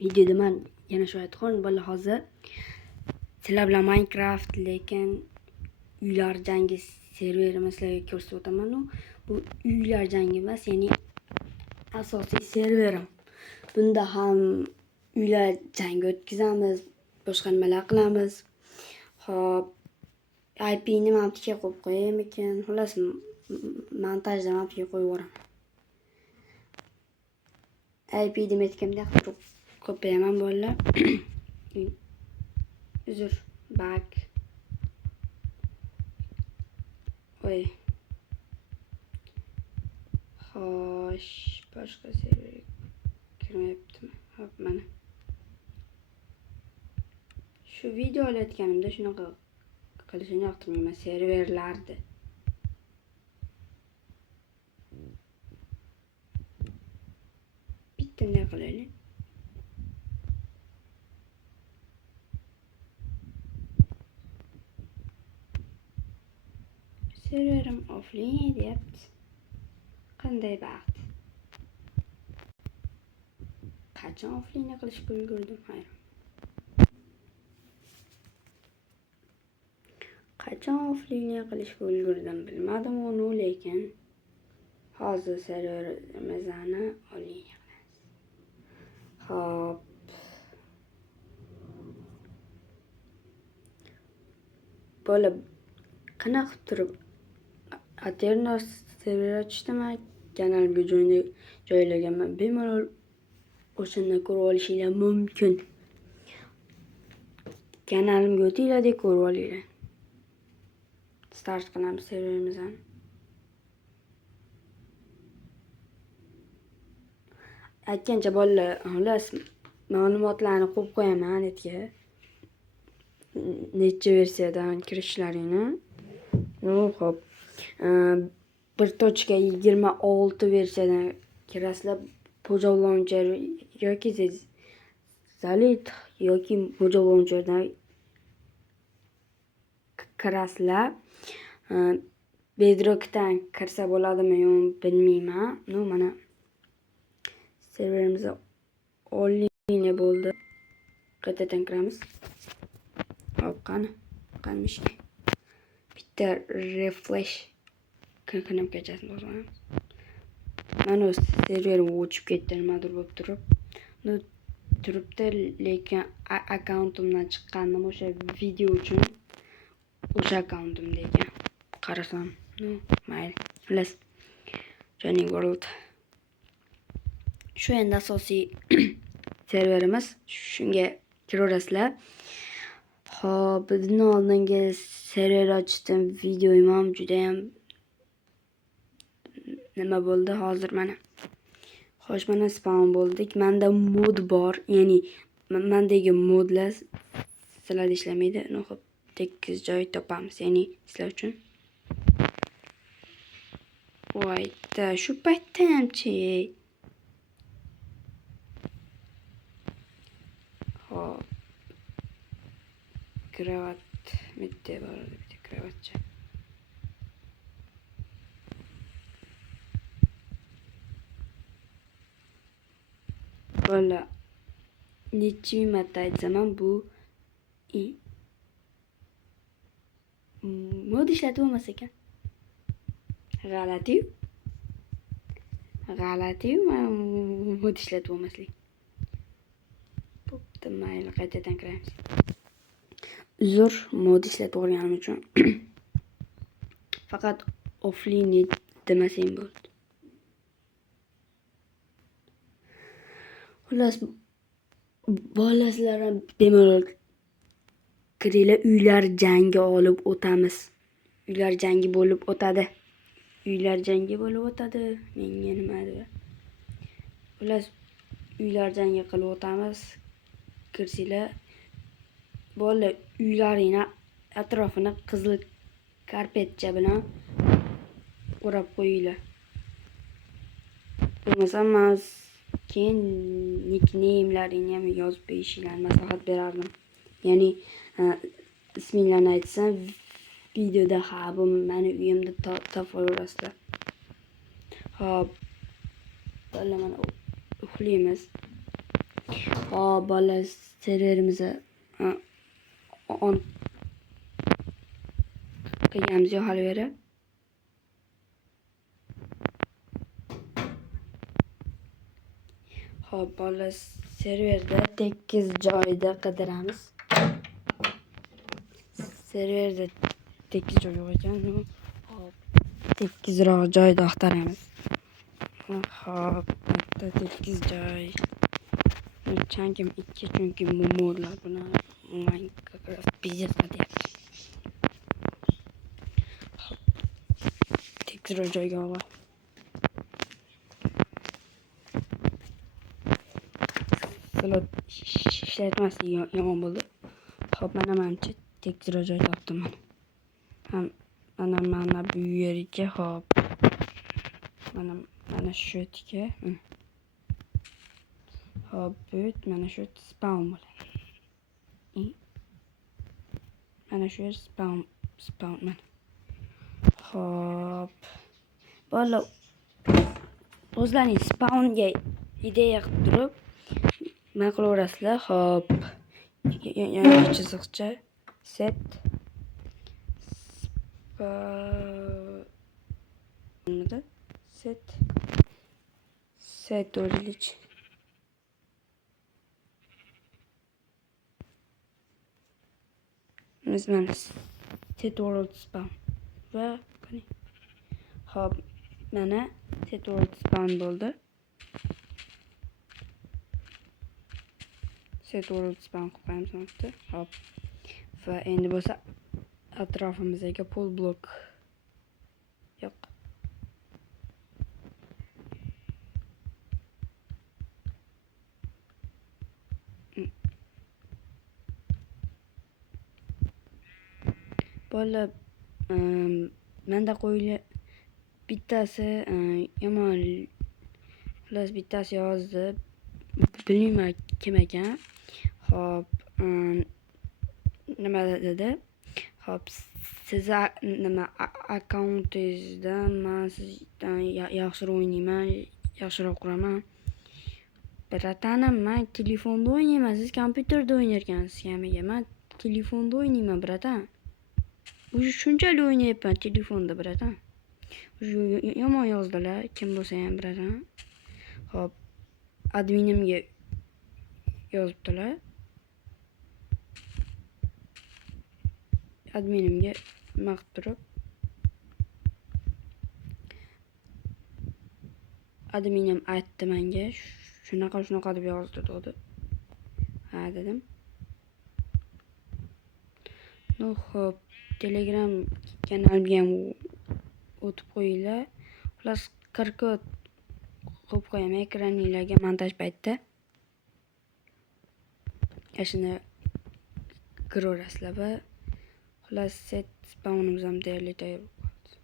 videoda men yana Shoyatxon bola hozir sizlar bilan Minecraft lekin uylar jangi serverini sizlarga ko'rsatib o'taman. Bu uylar jangi emas, ya'ni asosiy serverim. Bunda ham uylar jangi o'tkazamiz, boshqa nimalar qilamiz. Xo'p, IP'ni mapga qo'yib qo'yaymi ekan? Xullas, montajda mapga qo'yib yuboraman. IP demetkamda ko'payaman bolalar. Uzr, back. Oy. Xo'sh, boshqa serverga kirmayaptimi? Hop, mana. Shu video olayotganimda shunaqa qilishini yoqtirmayman serverlarni. Bittanday qilaylik. Serverim offline deyapti. Qanday baxt. Qachon offline qilishga ulgurdim, hayron. Qachon offline qilishga ulgurdim bilmadim uni, lekin hozir serverimizni offline qilamiz. Hop. Bola qanaqa turib Aternos server ochdimi? Kanalimga joylaganman. Bemalol o'shanda ko'rib olishinglar mumkin. Kanalimga o'tinglar-da ko'rib olinglar. Start qilamiz serverimizni. Aytgancha bolalar, xullas ma'lumotlarni qo'yib qo'yaman netga. Necha versiyadan kirishlaringni. Xo'p. 1.26 versiyadan kirasizlar. Poja launcher yoki Zalit yoki Mojo launcherdan kirasizlar. Bedrockdan kirsa bo'ladimi yo'qmi bilmayman. Mana serverimiz online bo'ldi. Qaytadan kiramiz. Hop, qanmishki. Bitta refresh qilib kechasini bosamiz. Mana serverim o'chib ketdi, nimadir bo'lib turibdi, lekin akkauntimdan chiqqandim o'sha video uchun. O'sha akkauntimda ekan. Qarasam, mayli. Xullas, Joining World. Shu endi asosiy serverimiz. Shunga kiraverasizlar. Xo'p, bundan oldingi server ochdim, videoim ham juda ham nima bo'ldi hozir mana. Xo'sh, mana spawn bo'ldik. Menda mod bor, ya'ni mendagi modlar sizlarda ishlamaydi. Xo'p, tekis joy topamiz, ya'ni sizlar uchun. Voyda, shu paytda hamchi. Xo'p. Kravat bitta bor, bitta kravatcha. Bola nechi marta aytsam ham bu mod ishlatib bo'lmas ekan. G'alati-yu, mod ishlatib bo'lmaslik. Bo'pti, mayli, qaytadan kiramiz. Uzr, mod ishlatib o'rganim uchun. Faqat offline demasang bo'ldi. Xullas, bolasizlar ham bemalol kiringlar, uylar jangi olib o'tamiz. Uylar jangi bo'lib o'tadi. Menga nima dedi? Xullas, uylar jangi qilib o'tamiz. Kirsinglar. Bola uylaringni atrofini qizil karpetcha bilan o'rab qo'yinglar. Bo'lmasa keyin nickname'laringni ham yozib qo'yishinglarni maslahat berardim. Ya'ni isminglarni aytsam, videoda bu meni uyimda topaverasizlar. Hop. Mana uxlaymiz. Hop, bola serverimizni on qilganmiz hali beri. Hop, bola serverda tekis joyda qidiramiz. Serverda tekis joy yo'q ekan. Hop, tekisroq joyda axtaramiz. Hop, bitta tekis joy. Chunkim 2 chunki momorlar buni Minecraft biznesda deyapti. Hop, tekisroq joyga olib. Slot ishlatmaslik yomon bo'ldi. Hop, menimcha tekisroq joy topdim men. Mana bu yerga hop. Mana shu yerga. Hop, mana shu spawn bo'ladi. Mana shu yer spawn mana. Hop. Bola o'zlarining spawnga ideya qilib turib nima qilaverasizlar? Hop. Yangi chiziqcha set set o'rlik. Mesela set world spawn va hop, mana set world spawn bo'ldi. Set world spawn qo'yamiz mana. Hop. Va endi bo'lsa atrofimizga pull blok yo'q. Bola menda qo'yilgan bittasi yomon. Plus bittasi yozdi. Bilmayman kim ekan. Hop, nima dedi? Hop, siz nima akkauntingizda men sizdan yaxshiroq o'ynayman, yaxshiroq quraman. Bratanim, men telefonda o'ynayman, siz kompyuterda o'ynar ekansiz kamiga. Men telefonda o'ynayman, bratan. Уже shunchalik o'ynayapman telefonda, bratan. Yomon yozdilar, kim bo'lsa ham, bratan. Hop, adminimga yozibdilar. Adminimga nima qilib turib, adminim aytdi menga, shunaqa deb yozdi dedi. Ha dedim. No, hop, Telegram kanalimga ham o'tib qo'yinglar. Plus 40 qo'yib qo'yaman ekraninglarga montaj paytida. Shuni ko'raverasizlar va xullas set spawnimiz ham deyarli tayyor bo'ldi.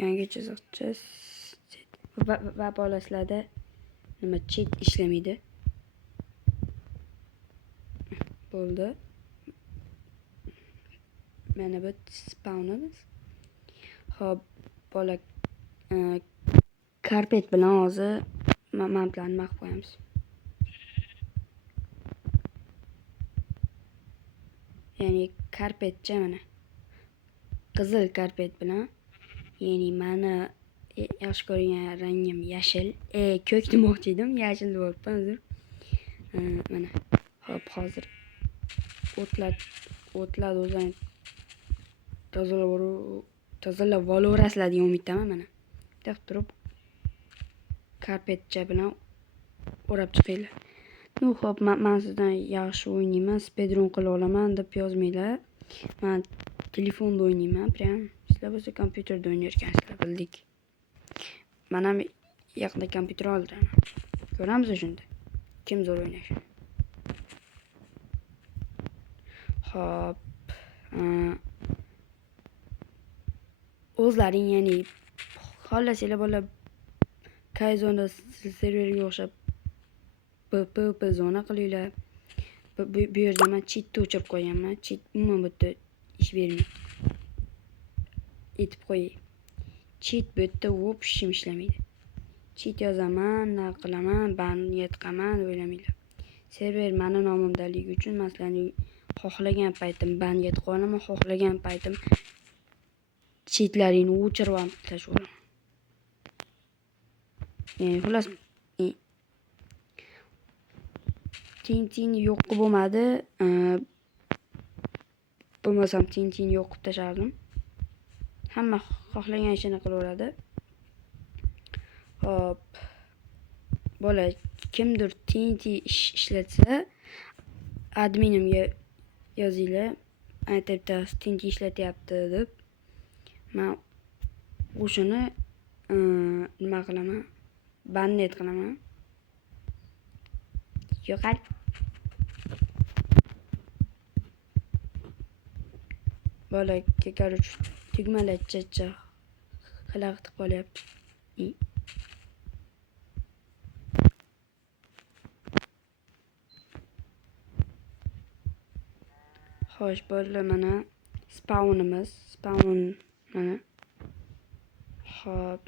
Yangi chiziqcha va bolaslarda nima cheat ishlamaydi. Bo'ldi. Mana bu spawnimiz. Hop, bola karpet bilan hozir maplarni maqib qo'yamiz. Ya'ni karpetcha mana. Qizil karpet bilan, ya'ni meni yaxshi ko'rgan rangim yashil. Ko'k demoqchi edim, yashil bo'libdi hozir. Mana. Hop, hozir o'tlar o'zini tozalab olaverasizlar degan umiddaman mana. Bitta turib karpetcha bilan o'rab chiqinglar. No, hop, men sizdan yaxshi o'ynayman, speedrun qila olaman deb yozmanglar. Men telefonda o'ynayman, prям. Sizlar bo'lsa kompyuterda o'ynar ekansizlar, bildik. Men ham yaqinda kompyuter oldiraman. Ko'ramiz shunda. Kim zo'r o'ynaydi. Hop. O'zlaring, ya'ni xohlasanglar bola Kayzonda serverga o'xshab PvP zona qilinglar. Bu yerda men cheatni o'chirib qo'yganman. Cheat umuman bu yerda ish bermaydi. Aytib qo'yay. cheat bu yerda вообще ishlamaydi. Cheat yozaman, nima qilaman, bannet qilaman o'ylamanglar. Server meni nomimdaligi uchun masalan xohlagan paytim bannet qo'yaman, xohlagan paytim cheatlaringni o'chirib ham tashlayman. Xullas tintin yo'q bo'lmadi. Bo'lmasam tintin yo'q qilib tashardim. Hamma xohlagan ishini qilaveradi. Hop. Bola kimdir tintin ishlatsa, adminimga yozinglar. Aytibdi, tintin ishlatyapti deb. Men o'shini nima qilaman? Bannet qilaman. Yo'qol. Bola kekarich tugmalachcha xalaqit qolyapti. Xo'sh, bola mana spawnimiz, mana. Hop.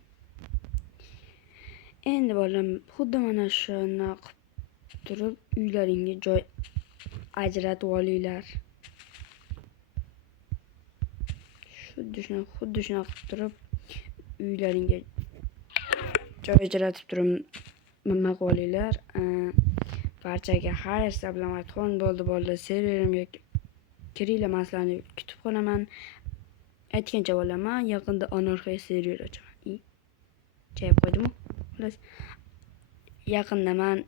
Endi bolam xuddi mana shuni qilib turib uylaringga joy ajratib olinglar. Xuddi shuni qilib turib uylaringga joy ajratib turib nima qilib olinglar. Barchaga xayr, sablam aytxon bo'ldi bolalar. Serverimga kiringlar, masalani kutib qolaman. Aytgancha bo'laman, yaqinda anarxiya server ochaman. Chayib qo'ydim-ku. Xullas, yaqinda men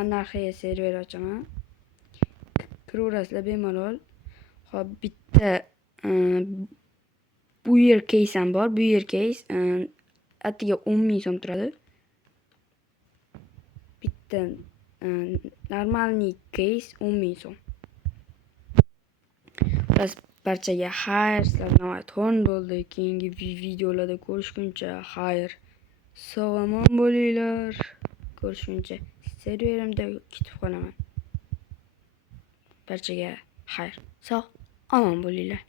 anarxiya server ochaman. Kiraverasizlar bemalol. Hop, bitta bu yer case ham bor. Bu yer case atiga 10.000 so'm turadi. Bitta normalniy case 10.000 so'm. Bas barchaga xayr, salomat bo'ldi. Keyingi videolarda ko'rishguncha xayr. Sog' omon bo'linglar. Ko'rishguncha serverimda ketib qolaman. Barchaga xayr. Sog' omon bo'linglar.